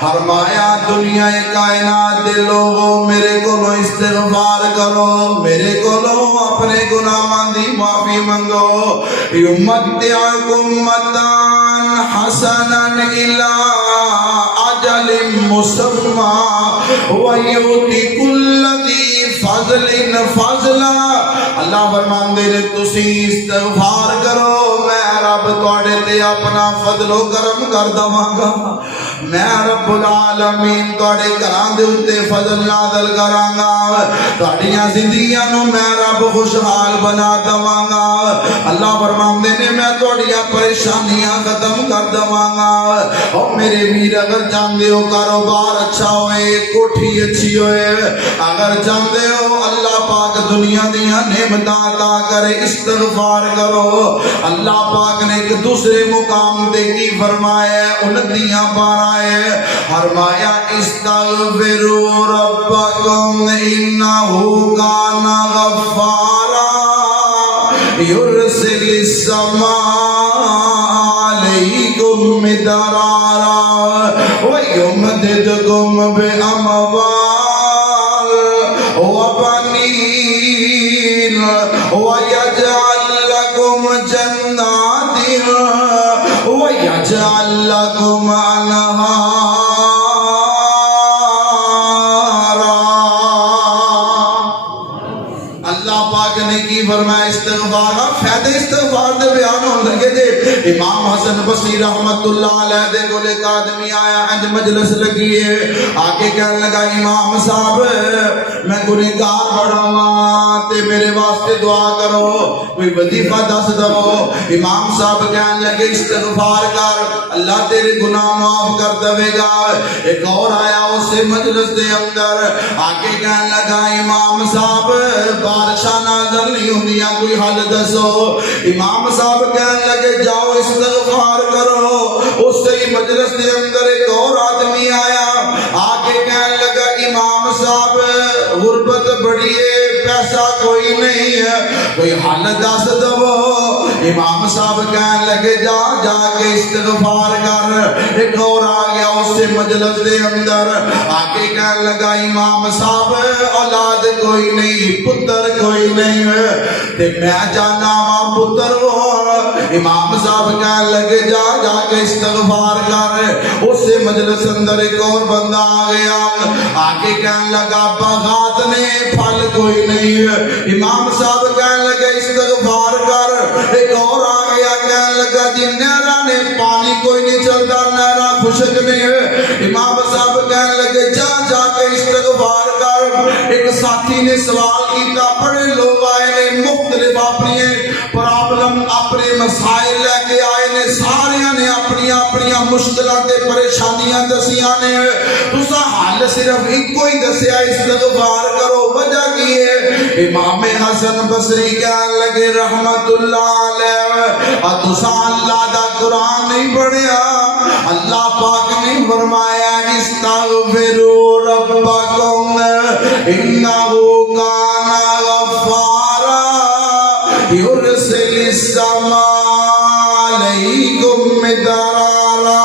فرمایا دنیا کائنات دے لوگوں میرے کولوں استغفار کرو, میرے کولوں اپنے گناہاں دی معافی منگو. یُمَتِّعُکُم مَتَاعًا حَسَنًا إِلَىٰ أَجَلٍ مُّسَمًّى وَيُؤْتِ كُلَّ ذِي فَضْلٍ فَضْلًا. اللہ فرماندے نے تسی استغفار کرو, میں رب تواڈے تے اپنا فضل و کرم کر دواں گا. میں رب العالمین تواڈے گھراں دے اوتے فضل نازل کراں گا, تواڈیاں زندگیاں نو میں رب خوشحال بنا دواں گا. اللہ فرماندے نے میں تواڈیاں پریشانیاں ختم کر دواں گا. او میرے ویر اگر چاہندے ہو کاروبار اچھا ہوئے, کوٹھی اچھی ہوئے, اگر چاہندے ہو اللہ پاک دنیا دیاں نعمتاں عطا کرے, استغفار کرو. اللہ پاک نے ایک دوسرے مقام دے کی فرمایا ہے 29 بار آئے, فرمایا استغفروا ربکم انہو کان غفارا یرسل السماء علیکم مدرارا ویمددکم باموال وبنین ویجعل لکم جنات ویجعل لکم انہارا. اللہ پاک نے کی فرمایا استغفار کا فائدہ استغفار دے بیان ہون لگے دے. امام حسن بصری رحمت اللہ علیہ دے کول ایک آدمی آیا, انج مجلس لگی ہے, آگے کہنے لگا امام صاحب میں گنہگار بڑا ہوں تے میرے واسطے دعا کرو, کوئی وظیفہ دس دو. امام صاحب کہنے لگے استغفار کر, اللہ تیرے گناہ معاف کر دے گا. ایک اور آیا اسے مجلس دے اندر, آگے کہنے لگا امام صاحب بارشاں نازل نہیں ہوندیاں, کوئی حل دسو. امام صاحب کہنے لگے جاؤ استغفار کرو. اس سے ہی مجلس دے اندر ایک اور آدمی آیا, آگے کہنے لگا امام صاحب غربت بڑی ہے, پیسہ کوئی نہیں ہے, کوئی حل دس دو. امام صاحب کہنے لگے جا جا کے استغفار کر. ایک اور آ گیا اس سے مجلس دے اندر, آگے کہنے لگا امام صاحب اولاد کوئی نہیں, پتر کوئی نہیں ہے, تے میں جانا وہاں پتر ہو. امام صاحب کہنے لگے جا جا کے استغفار کر. اس سے مجلس اندر ایک اور بندہ آ گیا, آگے کہنے لگا باغات نے پھل کوئی نہیں ہے. امام صاحب کہنے لگے استغفار کر. ایک اور آ گیا کہنے لگا جی نہراں نے پانی کوئی نہیں چلتا, نہراں خشک نہیں ہے. امام صاحب کہنے لگے جا جا کے استغفار کر. ایک ساتھی نے سوال کیتا, بڑے لوگ آئے نے مختلف اپنی پرابلم اپنے مسائل لے کے آئے نے, ساریاں نے اپنی اپنی مشکلات تے پریشانیاں دسیاں نے, تساں حل صرف ایک ہی دسیا استغفار کرو. وجہ کی ہے؟ امام حسن بصری کہنے لگے رحمت اللہ علیہ تساں اللہ دا قرآن نہیں پڑھیا. اللہ پاک نے فرمایا استغفروا ربکم انہو کان غفارا یرسل السماء علیکم مدرارا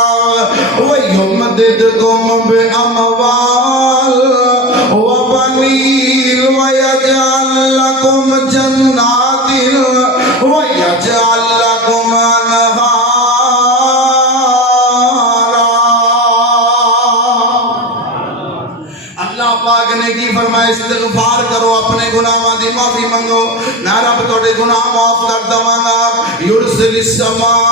ویمددکم باموال وبنین ویجعل لکم جنات ویجعل لکم انہارا. اللہ پاک نے کی فرمایا استغفار کرو, اپنے گناہاں دی معافی منگو, میں رب تواڈے گناہ معاف کر دواں گا. یرسل السماء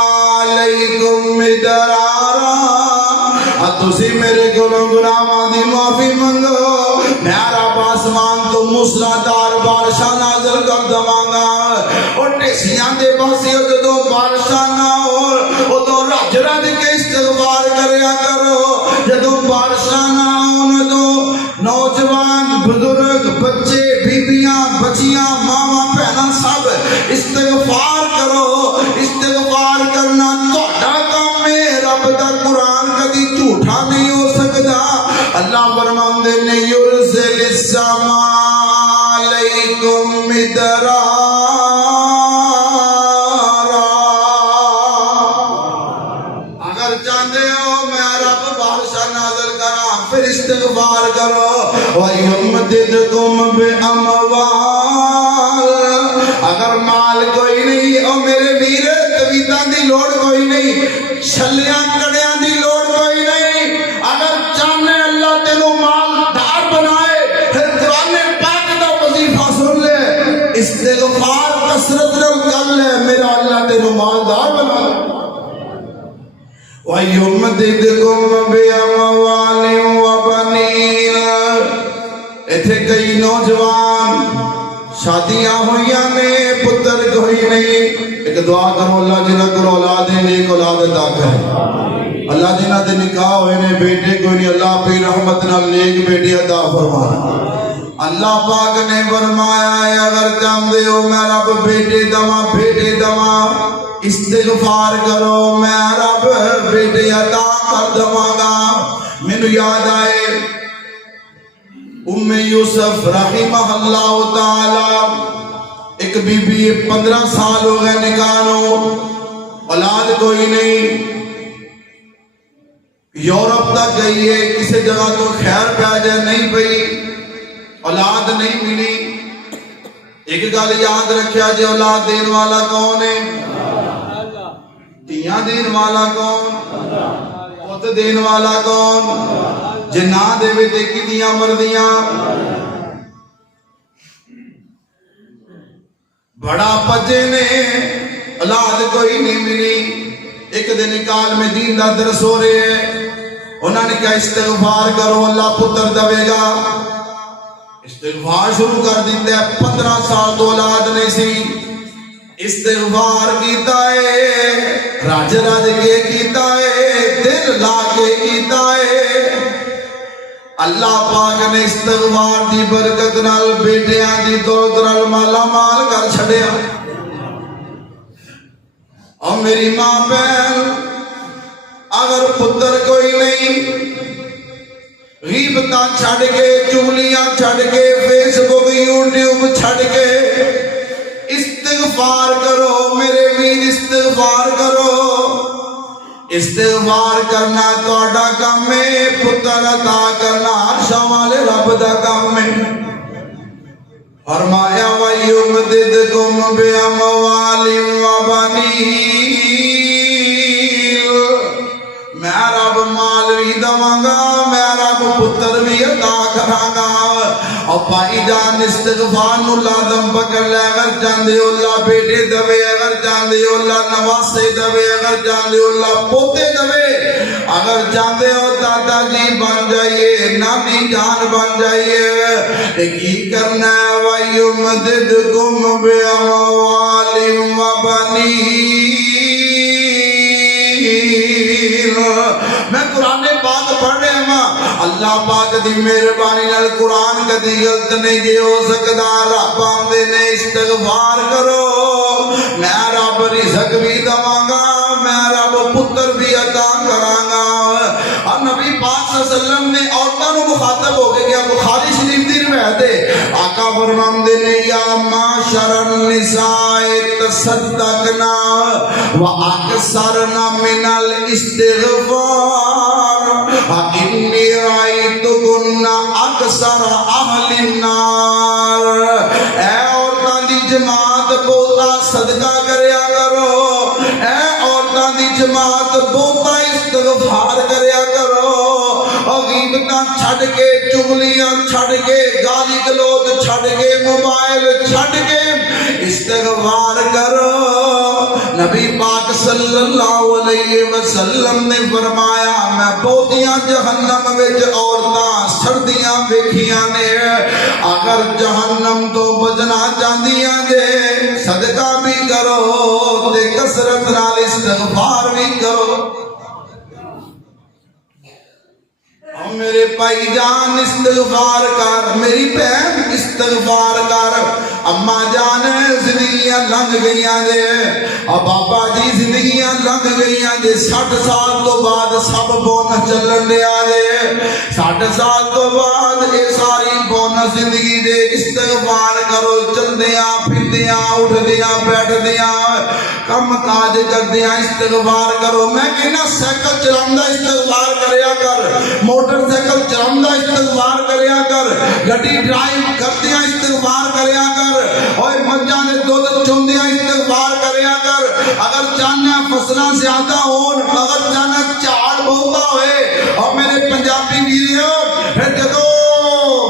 علیکم مدرارا, تسی میرے کولوں گناہاں دی معافی منگو, میں رب آسمان تو موسلادھار بارشاں نازل کر دواں گا. اور ٹیسیاں دے پاسے جدوں بارشاں نہ ہو ادوں رج رج کے استغفار کریا کرو جدوں بارشاں نہ ہون تو نوجوان بزرگ بچے بیبیاں بچیاں ماواں بہناں سب استغفار کرو استغفار کرنا تہاڈا کام ہے رب دا قرآن کدی جھوٹا نہیں ہو سکدا اللہ فرماندے نے یرسل السماء علیکم مدرارا اگر چاہتے ہو میں رب بارشاں نازل کراں پھر استغفار کرو وَيُمْدِدْكُمْ بِأَمْوَالٍ اگر مال کوئی نہیں او میرے ویر تویتاں دی لوڑ کوئی نہیں چھلیاں کڑیاں دی لوڑ کوئی نہیں اگر چاہنے اللہ تینوں مالدار بنائے پھر قرآن پاک دا وظیفہ سن لے استغفار کثرت نال کر لے میرا اللہ تینوں مالدار بنا لے وَيُمْدِدْكُمْ بِأَمْوَالٍ وَبَنِينَ ایتھے کئی نوجوان شادیاں ہوئیاں نے پتر کوئی نہیں ایک دعا کرو اللہ جنہ کو اولاد ہے نیک اولاد عطا کرے اللہ جنہ دے نکاح ہوئے نے بیٹے کوئی نہیں اللہ پہ رحمت نال نیک بیٹی عطا فرما اللہ پاک نے فرمایا ہے اگر چاہتے ہو میں رب بیٹے دواں استغفار کرو میں رب بیٹے عطا کر دواں گا مینوں یاد آئے ام یوسف رحمہ اللہ تعالی ایک بی بی 15 سال ہو گئے نکاح نو اولاد کوئی نہیں یورپ تک گئی ہے کسی جگہ تو خیر پہ جائے نہیں پئی اولاد نہیں ملی ایک گل یاد رکھیا جے اولاد دین والا کون ہے دھیاں دین والا کون پوت دین والا کون جے نہ دے وے تے کدیاں مردیاں بڑا پجے نے اولاد کوئی نہیں ملی ایک دن نکال میں دین دا درس ہو رہے ہیں انہوں نے کہا استغفار کرو اللہ پتر دوے گا استغفار شروع کر دیتے ہیں 15 سال تو اولاد نہیں سی استغفار کیتا ہے راج راج کے کیتا ہے دل لا کے کیتا ہے اللہ پاک نے استغفار دی برکت نال بیٹیاں دی دولت نال مالا مال کر چھڑیا اور میری ماں بہن اگر پتر کوئی نہیں غیبتاں چھڑ کے چغلیاں چھڑ کے فیس بک یوٹیوب چھڑ کے استغفار کرو میرے ویر استغفار کرو استغفار کرنا تہاڈا کام ہے پتر عطا کرنا عرشاں والے رب دا کام ہے فرمایا وَيُمْدِدْكُمْ بِأَمْوَالٍ وَبَنِينَ میں رب مال بھی دواں گا میں رب پتر بھی عطا کراں گا اور بھائی جان استغفار نو لازم پکڑ لے اگر چاہندے ہو اللہ بیٹے دوے اگر چاہندے ہو اللہ نواسے دوے اگر چاہندے ہو اللہ پوتے دوے اگر چاہندے ہو دادا جی بن جائیے نانی جان بن جائیے کی کرنا ہے وَيُمْدِدْكُمْ بِأَمْوَالٍ وَبَنِينَ میں قرآن پاک پڑھ رہے ہاں اللہ پاک دی مہربانی نال قرآن کدی غلط نہیں جے ہو سکدا رب آندے نے استغفار کرو میں رب رزق بھی دواں گا میں رب پتر بھی عطا کراں گا اور نبی پاک صلی اللہ علیہ وسلم نے عورتوں کو مخاطب ہو کے کیا بخاری شریف دی روایت ہے آقا فرماندے نے یا معاشر النساء تصدقنا واکثرنا من الاستغفار انی رأیتکن اکثر اہل النار اے عورتاں دی جماعت بہتا صدقہ کریا کرو اے عورتاں دی جماعت بہتا استغفار کریا کرو اور غیبتاں چھڑ کے چغلیاں چھڑ کے گالی گلوچ چھڑ کے موبائل چھڑ کے استغفار کرو نبی پاک صلی اللہ علیہ وسلم نے فرمایا میں بہتیاں جہنم وچ عورتاں سردیاں ویکھیاں نے اگر جہنم تو بچنا چاہندیاں جے صدقہ بھی کثرت نال استغفار بھی کرو. میرے بھائی جان استغفار کر, میری بہن استغفار کر. اما جان زندگیاں لنگ گئیاں دے, اور بابا جی زندگیاں لنگ گئیاں دے. 60 سال تو بعد سب بونس چلن دیا دے. 60 سال تو بعد یہ ساری بونس زندگی دے. استغفار کرو, چلدیاں پھردیاں اٹھدیاں بیٹھدیاں کم کاج کردیاں استغفار کرو. میں کہنا سائیکل چلاوندا استغفار کریا کر, موٹر سائیکل چلاوندا استغفار کریا کر, گڈی ڈرائیو کردیاں استغفار کریا کر, اوے مجھاں دے دودھ چوندیاں استغفار کریا کر. اگر چاہنا فصلاں زیادہ ہون, اگر چاہنا جھاڑ بہتا ہوئے, اور میرے پنجابی ویریو پھر جدوں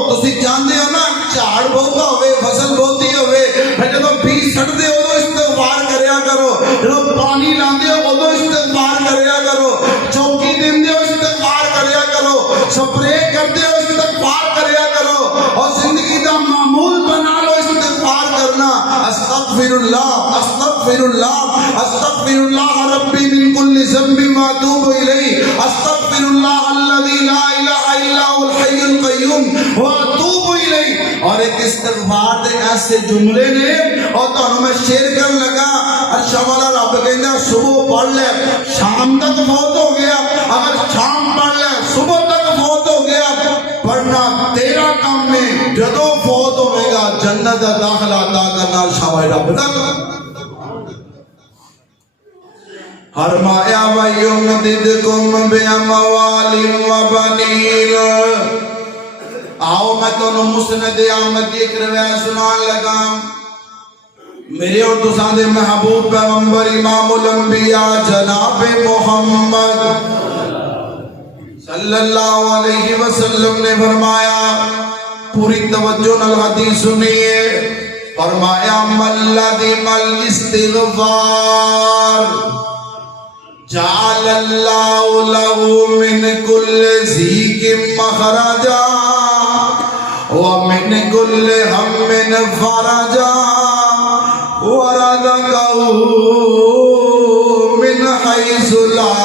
تسی جاندے ہو نا جھاڑ بہتا ہوئے, فصل بہتی ہوئے, پھر جدوں بیج سٹدے ہو تو استغفار کریا کرو. جدوں پانی لاندے ہو ادوں استغفار کریا کرو. چوکی دیندے ہو استغفار کریا کرو. سپرے کرتے ہو استغفار کریا کرو. اور زندگی دا معمول بنا لو استغفار کرنا. استغفر اللہ استغفر اللہ استغفر اللہ ربی من کل ذنب واتوب الیہ. استغفر اللہ الذی لا الہ الا هو الحی القیوم واتوب الیہ. اور ایک استغفار دے ایسے جملے نے, اور تانوں میں شیئر کرن لگا. ارشا والا رب کہندا صبح پڑھ لے شام تک فوت ہو گیا, اگر شام پڑھ لے صبح تک فوت ہو گیا, پڑھنا تیرا کام میں. جدوں فوت ہوے گا جنت دا داخلہ عطا کرنا شاہ رب دا. فرمایا وَيُمْدِدْكُمْ بِأَمْوَالٍ وَبَنِينَ. آؤ میں تانوں مسند احمد کی ایک روایت سنان لگا. میرے اور تساں دے محبوب پیغمبر امام الانبیاء جناب محمد صلی اللہ علیہ وسلم نے فرمایا, پوری توجہ نال حدیث سنیے. فرمایا مَلَّذِمَ الْإِسْتِغْفَارِ جعل اللہ لہو من کل ضیق مخرجا ومن کل ہم فرجا ورزقہ من حیث لا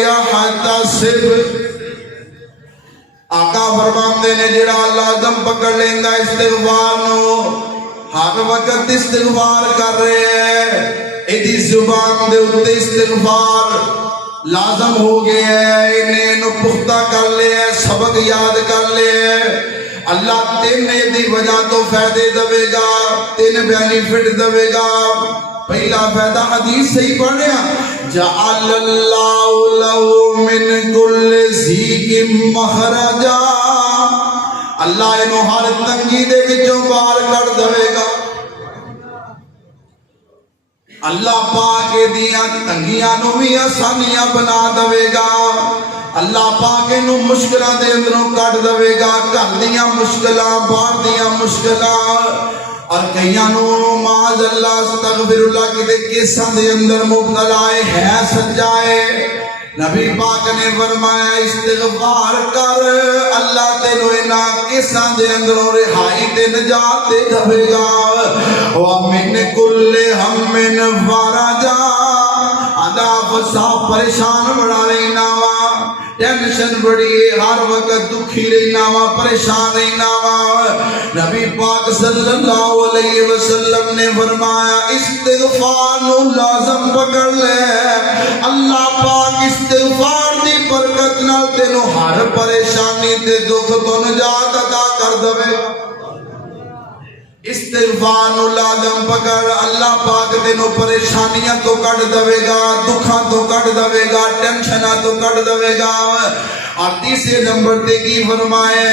یحتسب. آقا فرماندے نے جڑا لازم پکڑ لیندا استغفار نو, ہر وقت استغفار کر رہے ہیں, ایدی زبان دے اتے استغفار لازم ہو گیا ہے, انہیں نو پختہ کر لے, سبق یاد کر لے. اللہ تین دی وجہ تو فائدے دوے گا, تین بینیفٹ دوے گا. پہلا فائدہ حدیث صحیح پڑھ رہے ہیں, جعل اللہ لہو من کل ضیق مخرجا. اللہ انہوں ہر تنگی دے وچوں باہر کر دوے گا. اللہ پاک دیاں تنگیاں نو بھی آسانیاں بنا دوے گا. اللہ پاک نو مشکلاں دے اندروں کٹ دوے گا, گھر دیاں مشکلاں, باہر دیاں مشکلاں. اور کئیاں نو معاذ اللہ استغفر اللہ کتے کیساں دے اندر مبتلا ہے سجائے. نبی پاک نے فرمایا استغفار کر, اللہ تینو انہاں کیساں دے اندروں رہائی تے نجات دے دوے گا. وَمِن كُلِّ هَمٍّ فَرَجًا. ادا فسا پریشان بڑا رہنا وا, ٹینشن بڑی ہے, ہر وقت دکھی رہنا وا, پریشان رہنا وا. نبی پاک صلی اللہ علیہ وسلم نے فرمایا استغفار نو لازم پکڑ لے. اللہ پاک استغفار دی برکت نال تینو ہر پریشانی تے دکھ تو نجات عطا کر دوے. استغفار نو لازم پکڑ, اللہ پاک تینو پریشانیاں تو کٹ دوے گا, دکھاں تو کٹ دوے گا, ٹینشناں تو کٹ دوے گا. اور تیسرے نمبر تے کی فرمائے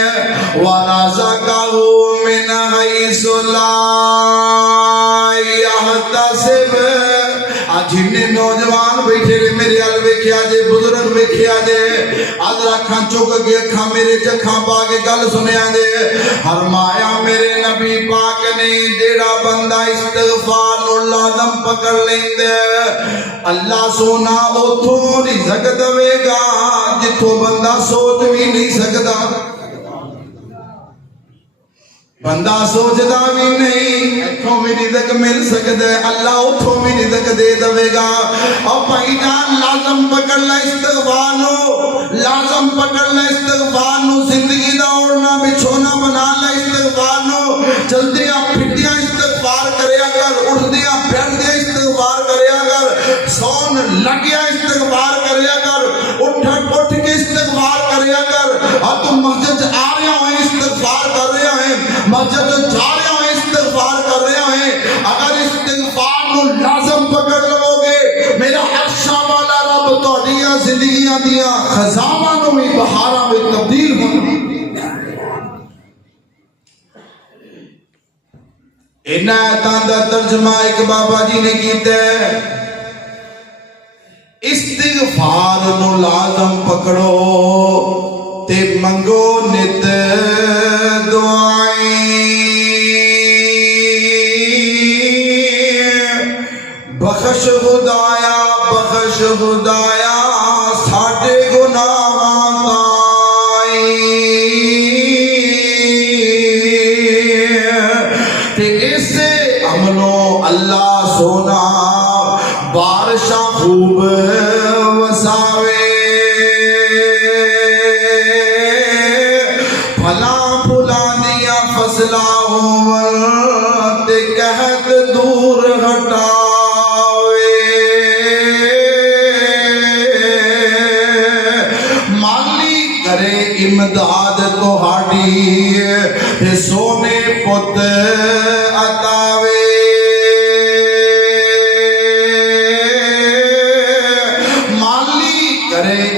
وَرَزَقَهُ مِنْ حَيْثُ لَا يَحْتَسِبُ. آج جنہیں نوجوان بیٹھے رہے میرے حال ویکھیا جے, بزرگ ویکھیا جے, آج رکھاں چک کے اکھاں میرے چکھاں پا کے گل سنیا جے. فرمایا میرے نبی پاک نے جیڑا بندہ استغفار نو لازم پکڑ لیندے, اللہ سونا اوتھوں رزق دوے گا جتھوں بندہ سوچ بھی نہیں سکدا. بندہ سوچدا بھی نہیں اتھوں بھی رزق مل سکتا ہے، اللہ اتھوں بھی رزق دے دے گا۔ اور بھائی جان لازم پکڑ لے استغفار نو، لازم پکڑ لے استغفار نو، زندگی دا اوڑھنا بچھونا بنا لے استغفار نو، چلدیاں پھٹیاں استغفار کریا کر، اٹھدیاں بیٹھدیاں استغفار کریا کر، سون لگیا استغفار کریا کر، اٹھ کے استغفار کریا کر۔ اور تم مسجد آ رہے ہوئے استغفار کر رہے ہیں، مسجد جا رہے ہوئے استغفار کر رہے ہیں، اگر استغفار نو لازم پکڑ لو گے میرا عرشاں والا رب تہاڈیاں زندگیاں دیاں خزاناں نو بھی بہاراں وچ تبدیل ہونا۔ انہاں آیاتاں دا ترجمہ ایک بابا جی نے کیتا ہے، استغفار نو لازم پکڑو تے منگو نت دعائیں، بخش خدایا بخش خدایا ساڈے گناہاں تائیں، تے اس عملوں اللہ سونا بارشاں خوب وساوے، پھلاں پھلاں دیا فصلاں ہون تے قحط دور ہٹاوے، مالی کرے امداد تہاڈی تے سونے پت عطاوے،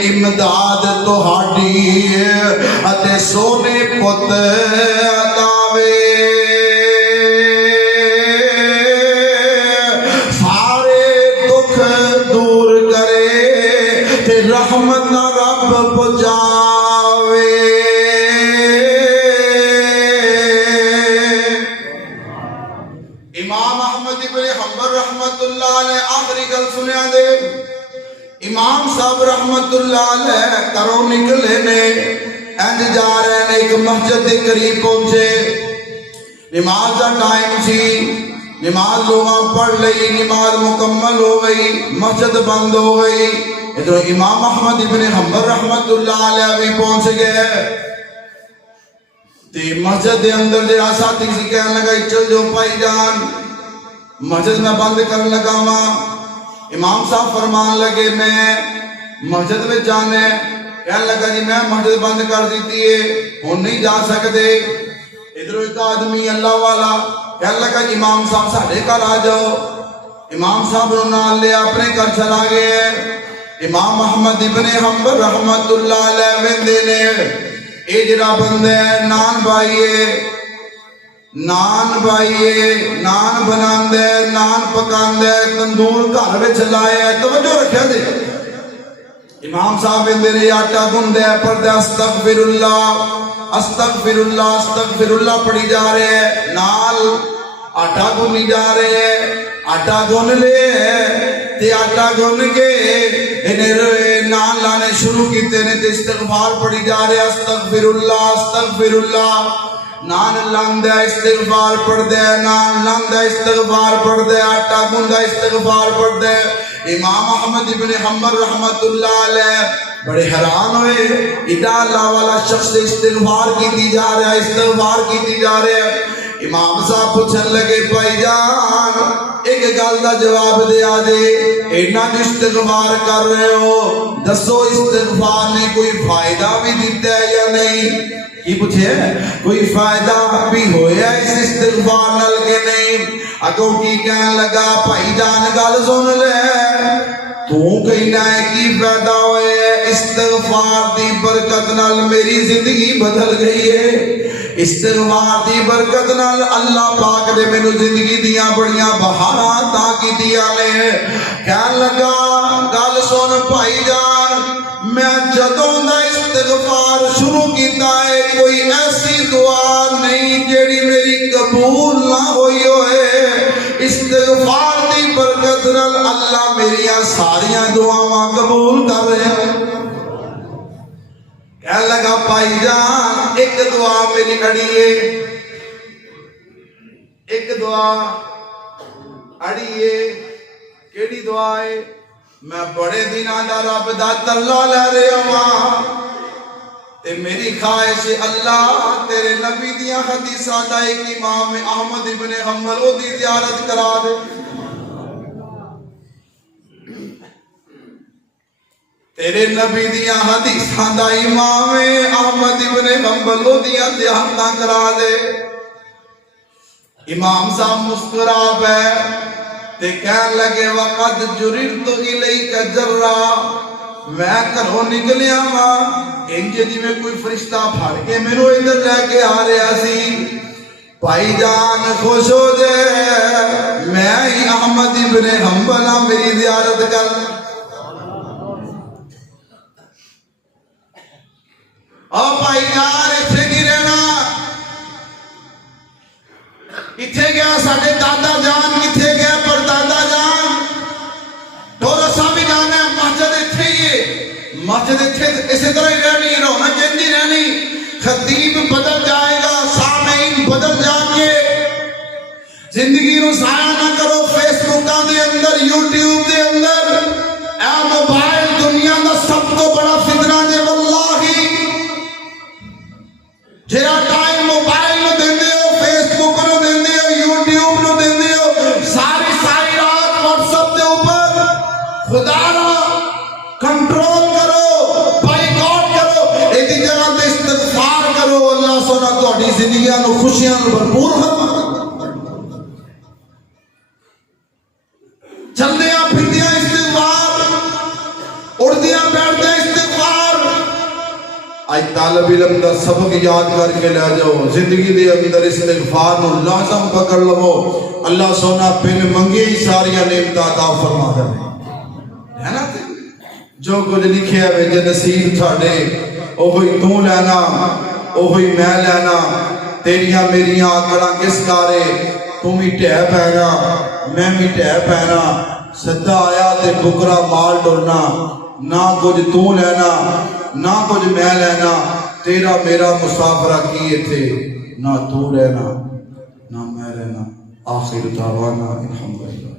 امداد تہاڈی اتے سونے پت عطاوے، سارے دکھ دور کرے تے رحمت رب پہنچاوے۔ امام احمد بن حنبل رحمت اللہ علیہ آخری گل سنیا دے، امام صاحب رحمت اللہ علیہ کروں نکلے نے، انج جا رہے نے، ایک مسجد کے قریب پہنچے، نماز کا ٹائم سی، نماز لوگاں پڑھ لئی، نماز مکمل ہو گئی، مسجد بند ہو گئی، ادھر امام احمد بن حنبل رحمت اللہ علیہ بھی پہنچ گئے، تے مسجد دے اندر جڑا ساتھی سی کہنے لگا چل جو بھائی جان مسجد میں بند کرنے لگا ماں۔ امام صاحب فرمان لگے میں مسجد میں جانے، کہنے لگا جی میں مسجد بند کر دیتی ہے ہوں نہیں جا سکتے۔ ادھر ایک آدمی اللہ والا کہنے لگا امام صاحب ساڈے گھر آ جاؤ، امام صاحب نے نال لے اپنے گھر چلا گئے۔ امام احمد ابن حنبل رحمت اللہ علیہ ویندے نے اے جڑا بندہ ہے نان بھائیے، نان بھائیے، نان بناندے، نان پکاندے، تندور گھر وچ لائے، توجہ رکھیا دے۔ امام صاحب ویندے نے آٹا گوندے پڑھدے استغفر اللہ استغفر اللہ استغفر اللہ پڑھی جا رہے ہیں، نال آٹا گونی جا رہے ہیں، آٹا گون لے تے آٹا گون کے انہیں نان لانے شروع کیتے نے تے استغفار پڑھی جا رہے ہیں، استغفر اللہ استغفر اللہ، نان لاندہ استغفار پڑھ دے، نان لاندہ استغفار پڑھ دے، آٹا گوندہ استغفار پڑھ دے۔ امام احمد ابن حنبل رحمت اللہ علیہ بڑے حیران ہوئے، ادا اللہ والا شخص استغفار کی جا رہا ہے، استغفار کی جا رہا ہے۔ امام صاحب پوچھن لگے بھائی جان ایک گل دا جواب دیا دے، اینا جو استغفار کر رہے ہو دسو استغفار نے کوئی فائدہ بھی دیتا ہے یا نہیں؟ کی پوچھے کوئی فائدہ بھی ہویا اس استغفار نال کے نہیں؟ اگوں کی کہنے لگا بھائی جان گل سن لے، تو کہنا ہے کی فائدہ ہوئے ہے؟ استغفار دی برکت نال میری زندگی بدل گئی ہے، استغفار دی برکت نال اللہ پاک نے مینوں زندگی دیاں بڑیاں بہاراں عطا کیتیاں نے۔ کہنے لگا گل سن بھائی جان، میں جدوں دا استغفار شروع کیتا ہے کوئی ایسی دعا نہیں جیڑی میری قبول نہ ہوئی ہوئے، استغفار دی برکت نال اللہ میریاں ساریاں دعاواں قبول کر رہے ہیں۔ کہنے لگا بھائی جان ایک دعا میری کھڑی ہے، ایک دعا اڑیے کیڑی دعا ہے؟ میں بڑے دنوں دا رب دا تلا لے رہا ہاں تے میری خواہش اللہ تیرے نبی دیاں حدیثاں دا ایک امام احمد ابن حنبل او دی زیارت کرا دے. تیرے نبی دیاں حدیثاں دا امام احمد ابن حنبل او دیاں زیارتاں کرا دے. امام صاحب مسکرا پے تے کہن لگے وقت جررت الیک جرا، میں گھروں نکلیا ماں انجے جی میں کوئی فرشتہ پھڑ کے میرے ادھر لے کے آ رہا سی. بھائی جان خوش ہو جائے میں ہی احمد ابن حنبل ہاں، میری زیارت کر. اور بھائی جان اتنے نہیں رہنا، اتنے گیا ساڑھے دادا جان، کتنے گیا پر دادا جان ٹورا صاحب ہی جانا ہے. مسجد اتنے ہی ہے، مسجد اتنے اسی طرح ہی رہنی، رونق جنجی رہنی. خطیب بدل جائے گا، سامعین بدل جائیں گے. زندگی نو ضائع نہ کرو فیس بکاں دے اندر، یوٹیوب دے اندر. اے موبائل دنیا دا سب کو بڑا فتنہ دے واللہ. جیڑا ٹائم موبائل نو دیندے ہو، فیس بک نو دیندے ہو، یوٹیوب نو دیندے ہو، ساری رات واٹس ایپ دے اوپر خدا را کنٹرول کرو، بائی کاٹ کرو. ایدی جگہ تے استغفار کرو، اللہ سونا تہاڈی زندگیاں نو خوشیاں نو بھرپور فرمائے. چلدیاں پھردیاں استغفار، اڑدیاں بیٹھدیاں استغفار. آج طالب علم دا سبق یاد کر کے لے جاؤ، زندگی دے اندر استغفار نو لازم پکڑ لو. اللہ سونا بن منگے ہی ساریاں نعمتاں عطا فرما دے. ہے نا جو کچھ لکھیا ہے جے نصیب تھاڈے اوہی تو لینا، اوہی میں لینا. تیریاں میریاں آکڑاں کس کارے، تم ہی ٹہ پینا میں بھی ٹہ پینا. سدا آیا تے بکرا مال ڈولنا، نہ کچھ تو لینا نہ کچھ میں لینا. تیرا میرا مسافرہ کیے تھے، نہ تو رہنا نہ میں رہنا. آخر دعوانا الحمدللہ.